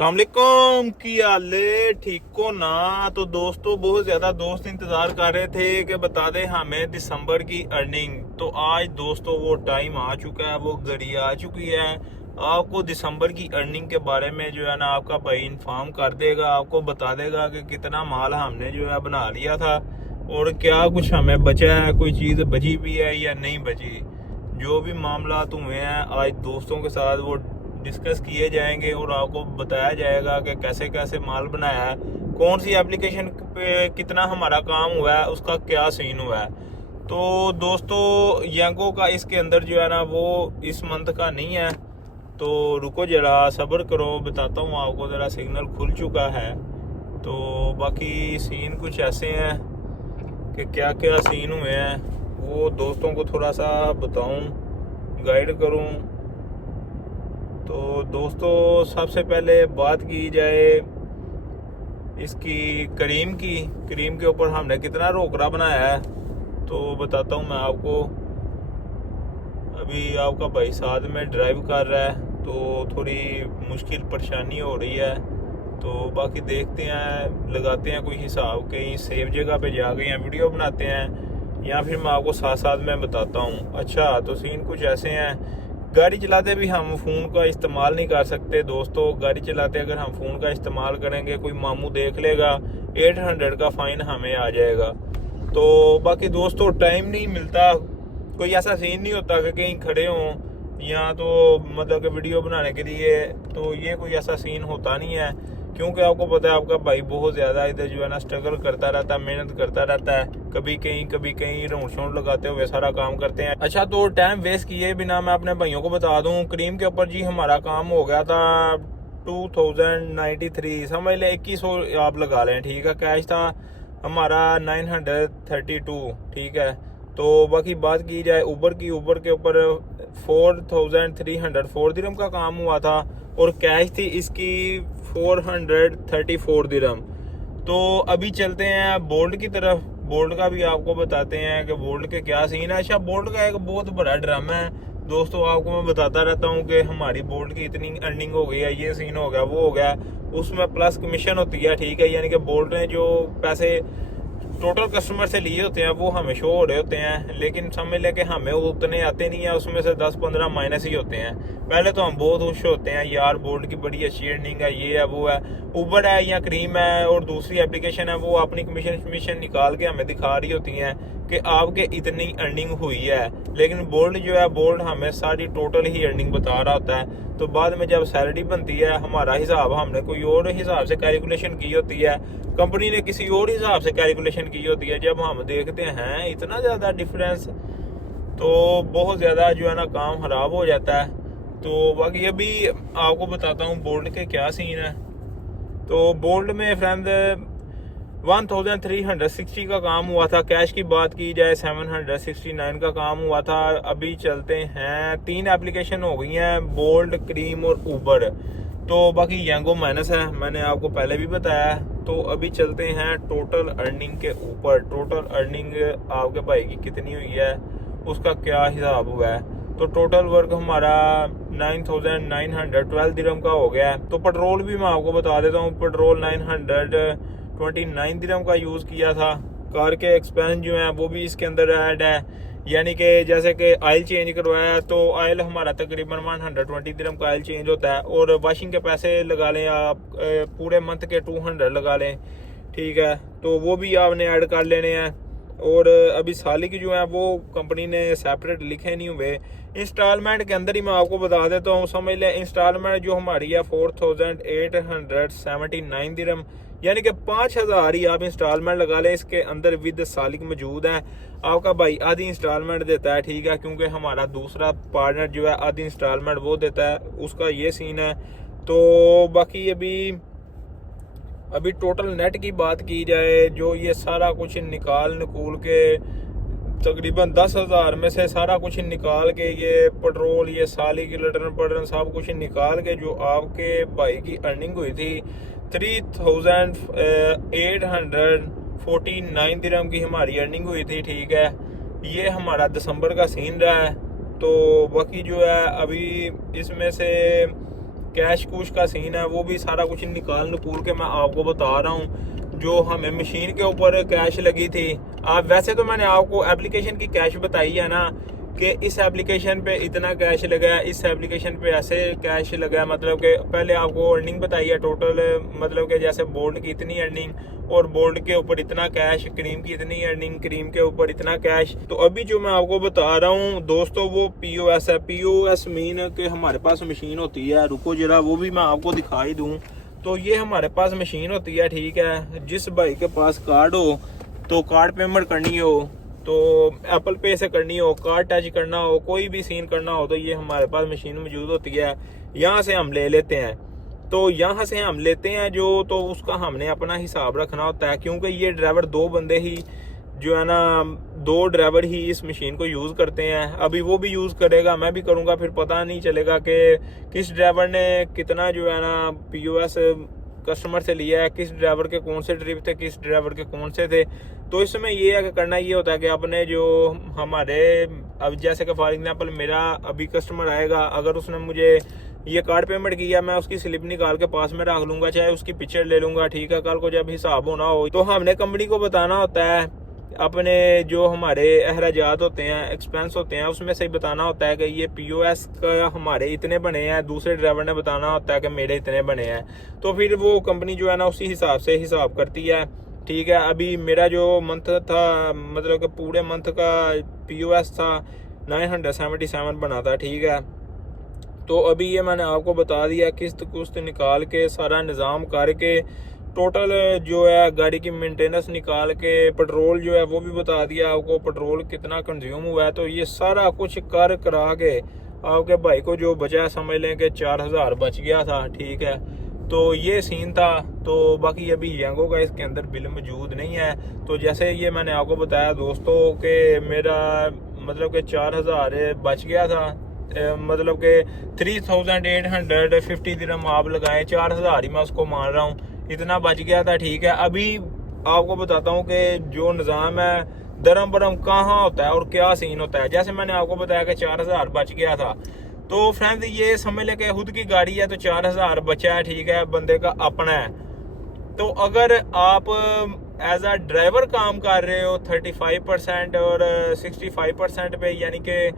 अस्सलाम वालेकुम की हाले ठीक हो ना। तो दोस्तों बहुत ज़्यादा दोस्त इंतज़ार कर रहे थे कि बता दें हमें दिसंबर की अर्निंग। तो आज दोस्तों वो टाइम आ चुका है, वो घड़ी आ चुकी है। आपको दिसंबर की अर्निंग के बारे में जो है ना आपका भाई इन्फॉर्म कर देगा, आपको बता देगा कि कितना माल हमने जो है बना लिया था और क्या कुछ हमें बचा है, कोई चीज़ बची भी है या नहीं बची। जो भी मामला हुए हैं आज दोस्तों के साथ वो डिस्कस किए जाएंगे और आपको बताया जाएगा कि कैसे कैसे माल बनाया है, कौन सी एप्लीकेशन पे कितना हमारा काम हुआ है, उसका क्या सीन हुआ है। तो दोस्तों यंगो का इसके अंदर जो है ना वो इस मंथ का नहीं है, तो रुको जरा सब्र करो, बताता हूँ आपको। ज़रा सिग्नल खुल चुका है तो बाकी सीन कुछ ऐसे हैं कि क्या क्या सीन हुए हैं वो दोस्तों को थोड़ा सा बताऊँ, गाइड करूँ। तो दोस्तों सबसे पहले बात की जाए इसकी करीम के ऊपर हमने कितना रोकड़ा बनाया है तो बताता हूँ मैं आपको। अभी आपका भाई साथ में ड्राइव कर रहा है तो थोड़ी मुश्किल परेशानी हो रही है, तो बाकी देखते हैं, लगाते हैं कोई हिसाब, कहीं सेफ जगह पे जाके या वीडियो बनाते हैं या फिर मैं आपको साथ साथ में बताता हूँ। अच्छा तो सीन कुछ ऐसे हैं, गाड़ी चलाते भी हम फ़ोन का इस्तेमाल नहीं कर सकते दोस्तों। गाड़ी चलाते अगर हम फ़ोन का इस्तेमाल करेंगे कोई मामू देख लेगा, 800 का फ़ाइन हमें आ जाएगा। तो बाकी दोस्तों टाइम नहीं मिलता, कोई ऐसा सीन नहीं होता कि कहीं खड़े हों या तो मतलब कि वीडियो बनाने के लिए, तो ये कोई ऐसा सीन होता नहीं है क्योंकि आपको पता है आपका भाई बहुत ज़्यादा इधर जो है ना स्ट्रगल करता रहता है, मेहनत करता रहता है, कभी कहीं राउंड शाउंड लगाते हुए सारा काम करते हैं। अच्छा तो टाइम वेस्ट किए बिना मैं अपने भाइयों को बता दूं, क्रीम के ऊपर जी हमारा काम हो गया था 2093, समझ लें 2100 आप लगा लें, ठीक है। कैश था हमारा 932, ठीक है। तो बाकी बात की जाए ऊबर की, ऊबर के ऊपर 4304 दिरहम का काम हुआ था और कैश थी इसकी 434 दिरहम। तो अभी चलते हैं बोल्ट की तरफ, बोल्ट का भी आपको बताते हैं कि बोल्ट के क्या सीन है। अच्छा बोल्ट का एक बहुत बड़ा ड्रामा है दोस्तों, आपको मैं बताता रहता हूँ कि हमारी बोल्ट की इतनी अर्निंग हो गई है, ये सीन हो गया, वो हो गया, उसमें प्लस कमीशन होती है, ठीक है। यानी कि बोल्ट ने जो पैसे टोटल कस्टमर से लिए होते हैं वो हमें शो हो रहे होते हैं, लेकिन समझ लें कि हमें उतने आते नहीं है, उसमें से 10-15 माइनस ही होते हैं। पहले तो हम बहुत खुश होते हैं यार बोल्ट की बड़ी अच्छी अर्निंग है, ये है वो है। ऊबर है या क्रीम है और दूसरी एप्लीकेशन है वो अपनी कमीशन निकाल के हमें दिखा रही होती हैं कि आपके इतनी अर्निंग हुई है, लेकिन बोल्ट जो है बोल्ट हमें सारी टोटल ही अर्निंग बता रहा होता है। तो बाद में जब सैलरी बनती है हमारा हिसाब हमने कोई और हिसाब से कैलकुलेशन की होती है, कंपनी ने किसी और हिसाब से कैलकुलेशन की होती है। जब हम देखते हैं इतना ज़्यादा डिफरेंस तो बहुत ज़्यादा जो है ना काम खराब हो जाता है। तो बाकी अभी आपको बताता हूँ बोल्ट के क्या सीन है। तो बोल्ट में फ्रेंड 1360 का काम हुआ था। कैश की बात की जाए 769 का काम हुआ था। अभी चलते हैं, 3 एप्लीकेशन हो गई हैं, बोल्ट, क्रीम और ऊबर। तो बाकी यंगो माइनस है, मैंने आपको पहले भी बताया। तो अभी चलते हैं टोटल अर्निंग के ऊपर। टोटल अर्निंग आपके भाई की कितनी हुई है, उसका क्या हिसाब हुआ है। तो टोटल वर्क हमारा 9912 दिरहम का हो गया है। तो पेट्रोल भी मैं आपको बता देता हूँ, पेट्रोल 929 दिरहम का यूज़ किया था। कार के एक्सपेंस जो हैं वो भी इसके अंदर ऐड है, यानी कि जैसे कि ऑयल चेंज करवाया है तो ऑयल हमारा तकरीबन 120 दिरहम का ऑयल चेंज होता है, और वॉशिंग के पैसे लगा लें आप पूरे मंथ के 200 लगा लें, ठीक है। तो वो भी आपने ऐड कर लेने हैं। और अभी सालिक जो है वो कंपनी ने सेपरेट लिखे नहीं हुए, इंस्टॉलमेंट के अंदर ही मैं आपको बता देता हूँ। समझ लें इंस्टॉलमेंट जो हमारी है 4879 दिरहम, यानी कि 5000 ही आप इंस्टॉलमेंट लगा लें, इसके अंदर विद सालिक मौजूद है। आपका भाई आधी इंस्टॉलमेंट देता है, ठीक है, क्योंकि हमारा दूसरा पार्टनर जो है आधी इंस्टॉलमेंट वो देता है, उसका ये सीन है। तो बाकी अभी टोटल नेट की बात की जाए, जो ये सारा कुछ निकूल के तकरीबन 10,000 में से सारा कुछ निकाल के, ये पेट्रोल, ये साली की लटरन पटरन सब कुछ निकाल के जो आपके भाई की अर्निंग हुई थी 3849 दिरहम की हमारी अर्निंग हुई थी, ठीक है। ये हमारा दिसंबर का सीन रहा है। तो बाकी जो है अभी इसमें से कैश कूश का सीन है वो भी सारा कुछ निकाल के मैं आपको बता रहा हूँ। जो हमें मशीन के ऊपर कैश लगी थी, आप वैसे तो मैंने आपको एप्लीकेशन की कैश बताई है ना कि इस एप्लीकेशन पे इतना कैश लगा है, इस एप्लीकेशन पे ऐसे कैश लगा है, मतलब कि पहले आपको अर्निंग बताई है टोटल, मतलब कि जैसे बोल्ट की इतनी अर्निंग और बोल्ट के ऊपर इतना कैश, क्रीम की इतनी अर्निंग, क्रीम के ऊपर इतना कैश। तो अभी जो मैं आपको बता रहा हूँ दोस्तों वो POS है। POS मीन कि हमारे पास मशीन होती है, रुको जरा वो भी मैं आपको दिखाई दूँ। तो ये हमारे पास मशीन होती है, ठीक है। जिस भाई के पास कार्ड हो तो कार्ड पेमेंट करनी हो तो एप्पल पे से करनी हो, कार्ड टच करना हो, कोई भी सीन करना हो तो ये हमारे पास मशीन मौजूद होती है। यहाँ से हम ले लेते हैं, तो यहाँ से हम लेते हैं जो, तो उसका हमने अपना हिसाब रखना होता है क्योंकि ये ड्राइवर दो बंदे ही जो है ना, दो ड्राइवर ही इस मशीन को यूज़ करते हैं। अभी वो भी यूज़ करेगा, मैं भी करूँगा, फिर पता नहीं चलेगा कि किस ड्राइवर ने कितना जो है ना POS कस्टमर से लिया है, किस ड्राइवर के कौन से ट्रिप थे, किस ड्राइवर के कौन से थे। तो इसमें ये है कि करना ये होता है कि अपने जो हमारे, अब जैसे कि फॉर एग्जांपल मेरा अभी कस्टमर आएगा, अगर उसने मुझे ये कार्ड पेमेंट किया, मैं उसकी स्लिप निकाल के पास में रख लूँगा, चाहे उसकी पिक्चर ले लूँगा, ठीक है। कल को जब हिसाब होना हो तो हमने कंपनी को बताना होता है, अपने जो हमारे अखराजात होते हैं, एक्सपेंस होते हैं, उसमें से ही बताना होता है कि ये POS का हमारे इतने बने हैं, दूसरे ड्राइवर ने बताना होता है कि मेरे इतने बने हैं। तो फिर वो कंपनी जो है ना उसी हिसाब से हिसाब करती है, ठीक है। अभी मेरा जो मंथ था, मतलब कि पूरे मंथ का POS था 977 बना था, ठीक है। तो अभी ये मैंने आपको बता दिया, किस्त कुस्त निकाल के सारा निज़ाम करके, टोटल जो है गाड़ी की मेंटेनेंस निकाल के, पेट्रोल जो है वो भी बता दिया आपको, पेट्रोल कितना कंज्यूम हुआ है। तो ये सारा कुछ कर करा के आपके भाई को जो बचा समझ लें कि 4000 बच गया था, ठीक है। तो ये सीन था। तो बाकी अभी यंगो का इसके अंदर बिल मौजूद नहीं है। तो जैसे ये मैंने आपको बताया दोस्तों कि मेरा मतलब कि 4000 बच गया था, मतलब कि 3850 दिरहम आप लगाएं, 4000 ही मैं उसको मान रहा हूँ, इतना बच गया था, ठीक है। अभी आपको बताता हूँ कि जो निज़ाम है दरम बरम कहाँ होता है और क्या सीन होता है। जैसे मैंने आपको बताया कि 4000 बच गया था, तो फ्रेंड्स ये समझ लें कि खुद की गाड़ी है तो 4000 बचा है, ठीक है, बंदे का अपना है। तो अगर आप एज अ ड्राइवर काम कर रहे हो 35% और 65% पे, यानी कि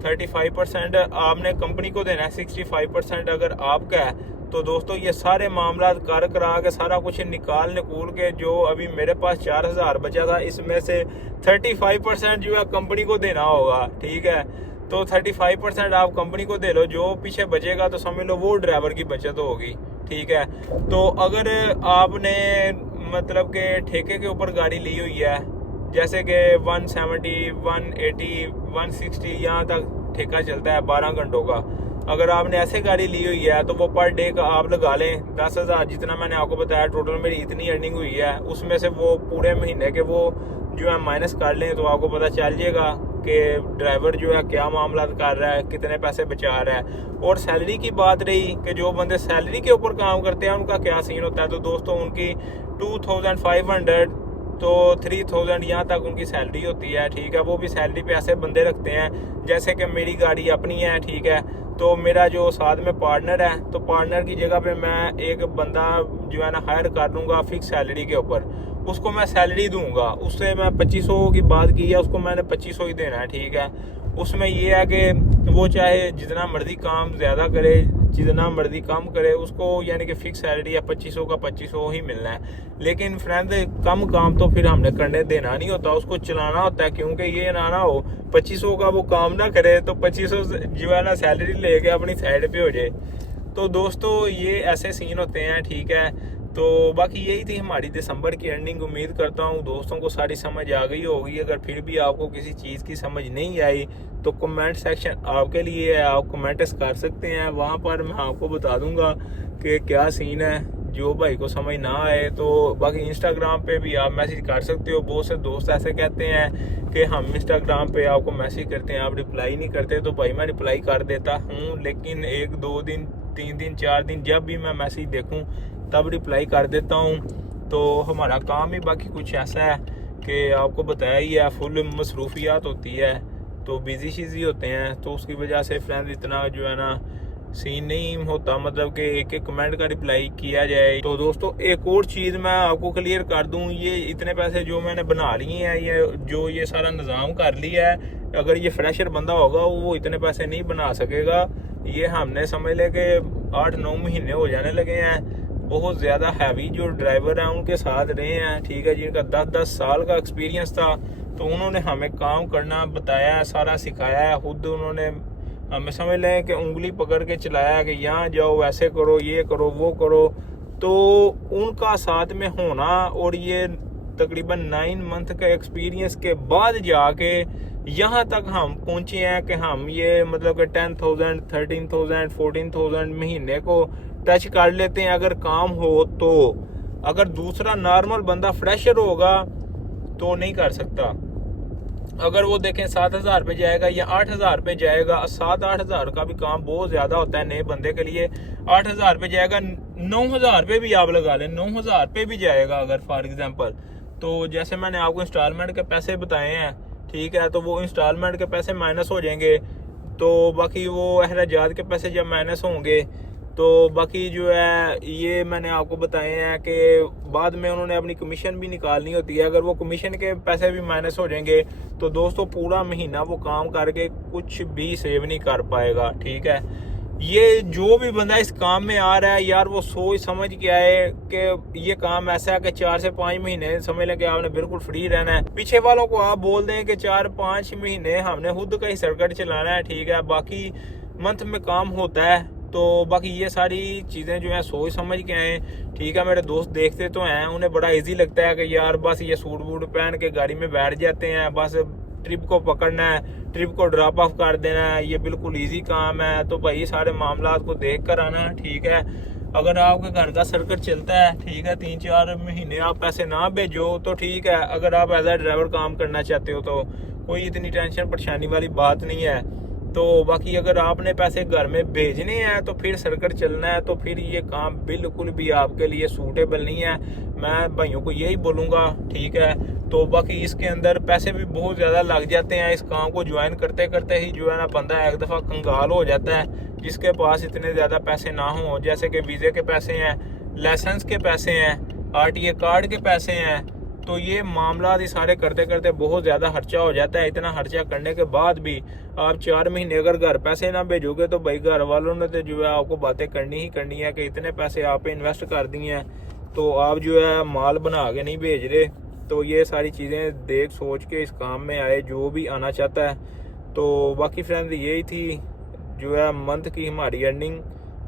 35% आपने कंपनी को देना है, 65% अगर आपका है, तो दोस्तों ये सारे मामला कर करा के सारा कुछ निकाल के जो अभी मेरे पास 4000 बचा था, इसमें से 35% जो है कंपनी को देना होगा, ठीक है। तो 35% आप कंपनी को दे लो, जो पीछे बचेगा तो समझ लो वो ड्राइवर की बचत होगी, ठीक है। तो अगर आपने मतलब कि ठेके के ऊपर गाड़ी ली हुई है, जैसे कि 170, 180, 160 यहाँ तक ठेका चलता है 12 घंटों का, अगर आपने ऐसे गाड़ी ली हुई है तो वो पर डे का आप लगा लें 10,000, जितना मैंने आपको बताया टोटल मेरी इतनी अर्निंग हुई है, उसमें से वो पूरे महीने के वो जो है माइनस कर लें तो आपको पता चल जाएगा कि ड्राइवर जो है क्या मामला कर रहा है, कितने पैसे बचा रहा है। और सैलरी की बात रही कि जो बंदे सैलरी के ऊपर काम करते हैं उनका क्या सीन होता है, तो दोस्तों उनकी 2500 तो 3000 यहाँ तक उनकी सैलरी होती है, ठीक है। वो भी सैलरी पे ऐसे बंदे रखते हैं जैसे कि मेरी गाड़ी अपनी है, ठीक है। तो मेरा जो साथ में पार्टनर है, तो पार्टनर की जगह पे मैं एक बंदा जो है ना हायर कर लूँगा फिक्स सैलरी के ऊपर, उसको मैं सैलरी दूंगा, उससे मैं 2500 की बात की है, उसको मैंने 2500 ही देना है, ठीक है। उसमें ये है कि वो चाहे जितना मर्जी काम ज़्यादा करे, जितना मर्जी कम करे, उसको यानी कि फिक्स सैलरी है 2500 का 2500 ही मिलना है। लेकिन फ्रेंड कम काम तो फिर हमने करने देना नहीं होता, उसको चलाना होता है, क्योंकि ये ना हो 2500 का वो काम ना करे तो 2500 जो है ना सैलरी लेके अपनी साइड पे हो जाए। तो दोस्तों ये ऐसे सीन होते हैं, ठीक है। तो बाकी यही थी हमारी दिसंबर की अर्निंग। उम्मीद करता हूँ दोस्तों को सारी समझ आ गई होगी। अगर फिर भी आपको किसी चीज़ की समझ नहीं आई तो कमेंट सेक्शन आपके लिए है, आप कमेंट्स कर सकते हैं, वहाँ पर मैं आपको बता दूंगा कि क्या सीन है। जो भाई को समझ ना आए तो बाकी इंस्टाग्राम पे भी आप मैसेज कर सकते हो। बहुत से दोस्त ऐसे कहते हैं कि हम इंस्टाग्राम पे आपको मैसेज करते हैं, आप रिप्लाई नहीं करते, तो भाई मैं रिप्लाई कर देता हूँ, लेकिन 1, 2 दिन, 3 दिन, 4 दिन जब भी मैं मैसेज देखूँ तब रिप्लाई कर देता हूँ। तो हमारा काम ही बाकी कुछ ऐसा है कि आपको बताया ही है, फुल मसरूफियात होती है, तो बिजी शीजी होते हैं, तो उसकी वजह से फ्रेंड इतना जो है ना सीन नहीं होता, मतलब कि एक एक कमेंट का रिप्लाई किया जाए। तो दोस्तों एक और चीज़ मैं आपको क्लियर कर दूं, ये इतने पैसे जो मैंने बना लिए हैं, ये सारा निज़ाम कर लिया है, अगर ये फ्रेशर बंदा होगा वो इतने पैसे नहीं बना सकेगा। ये हमने समझ ले कि 8-9 महीने हो जाने लगे हैं, बहुत ज़्यादा हैवी जो ड्राइवर हैं उनके साथ रहे हैं, ठीक है, जिनका 10-10 साल का एक्सपीरियंस था। तो उन्होंने हमें काम करना बताया है, सारा सिखाया है, खुद उन्होंने हमें समझ लें कि उंगली पकड़ के चलाया कि यहाँ जाओ, वैसे करो, ये करो, वो करो। तो उनका साथ में होना और ये तकरीबन 9 मंथ का एक्सपीरियंस के बाद जाके यहाँ तक हम पहुँचे हैं कि हम ये मतलब कि 10,000, 13,000, 14,000 महीने को टच कर लेते हैं अगर काम हो तो। अगर दूसरा नॉर्मल बंदा फ्रेशर होगा तो नहीं कर सकता। अगर वो देखें 7,000 पे जाएगा या 8,000 पे जाएगा, 7-8 हज़ार का भी काम बहुत ज़्यादा होता है नए बंदे के लिए। 8,000 पे जाएगा, 9,000 पे भी आप लगा लें, 9,000 पे भी जाएगा अगर फॉर एग्जांपल। तो जैसे मैंने आपको इंस्टॉलमेंट के पैसे बताए हैं, ठीक है, तो वो इंस्टॉलमेंट के पैसे माइनस हो जाएंगे, तो बाकी वो अखराजात के पैसे जब माइनस होंगे तो बाकी जो है ये मैंने आपको बताए हैं कि बाद में उन्होंने अपनी कमीशन भी निकालनी होती है। अगर वो कमीशन के पैसे भी माइनस हो जाएंगे तो दोस्तों पूरा महीना वो काम करके कुछ भी सेव नहीं कर पाएगा, ठीक है। ये जो भी बंदा इस काम में आ रहा है यार, वो सोच समझ के आए कि ये काम ऐसा है कि 4 से 5 महीने समझ लें कि आपने बिल्कुल फ्री रहना है। पीछे वालों को आप बोल दें कि 4-5 महीने हमने खुद का ही सर्किट चलाना है, ठीक है, बाकी मंथ में काम होता है। तो बाकी ये सारी चीज़ें जो हैं सोच समझ के आए, ठीक है। मेरे दोस्त देखते तो हैं, उन्हें बड़ा इजी लगता है कि यार बस ये सूट बूट पहन के गाड़ी में बैठ जाते हैं, बस ट्रिप को पकड़ना है, ट्रिप को ड्रॉप ऑफ कर देना है, ये बिल्कुल इजी काम है। तो भाई सारे मामला को देख कर आना, ठीक है। अगर आपके घर का सर्किट चलता है, ठीक है, 3-4 महीने आप पैसे ना भेजो तो ठीक है। अगर आप एज ए ड्राइवर काम करना चाहते हो तो कोई इतनी टेंशन परेशानी वाली बात नहीं है। तो बाकी अगर आपने पैसे घर में भेजने हैं तो फिर सर्किट चलना है, तो फिर ये काम बिल्कुल भी आपके लिए सूटेबल नहीं है। मैं भाइयों को यही बोलूँगा, ठीक है। तो बाकी इसके अंदर पैसे भी बहुत ज़्यादा लग जाते हैं। इस काम को ज्वाइन करते करते ही जो है ना बंदा एक दफ़ा कंगाल हो जाता है, जिसके पास इतने ज़्यादा पैसे ना हों, जैसे कि वीज़े के पैसे हैं, लाइसेंस के पैसे हैं, RTA कार्ड के पैसे हैं। तो ये मामला ही सारे करते करते बहुत ज़्यादा खर्चा हो जाता है। इतना खर्चा करने के बाद भी आप 4 महीने अगर घर पैसे ना भेजोगे तो भाई घर वालों ने तो जो है आपको बातें करनी ही करनी है कि इतने पैसे आप इन्वेस्ट कर दिए हैं तो आप जो है माल बना के नहीं भेज रहे। तो ये सारी चीज़ें देख सोच के इस काम में आए जो भी आना चाहता है। तो बाकी फ्रेंड यही थी जो है मंथ की हमारी अर्निंग।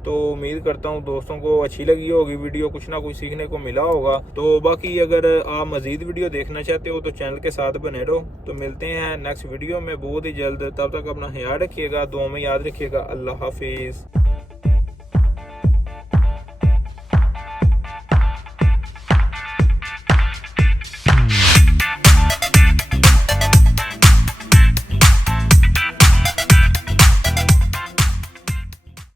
तो उम्मीद करता हूँ दोस्तों को अच्छी लगी होगी वीडियो, कुछ ना कुछ सीखने को मिला होगा। तो बाकी अगर आप मज़ीद वीडियो देखना चाहते हो तो चैनल के साथ बने रहो। तो मिलते हैं नेक्स्ट वीडियो में बहुत ही जल्द, तब तक अपना ख्याल रखिएगा, दुआ में याद रखिएगा। अल्लाह हाफिज़।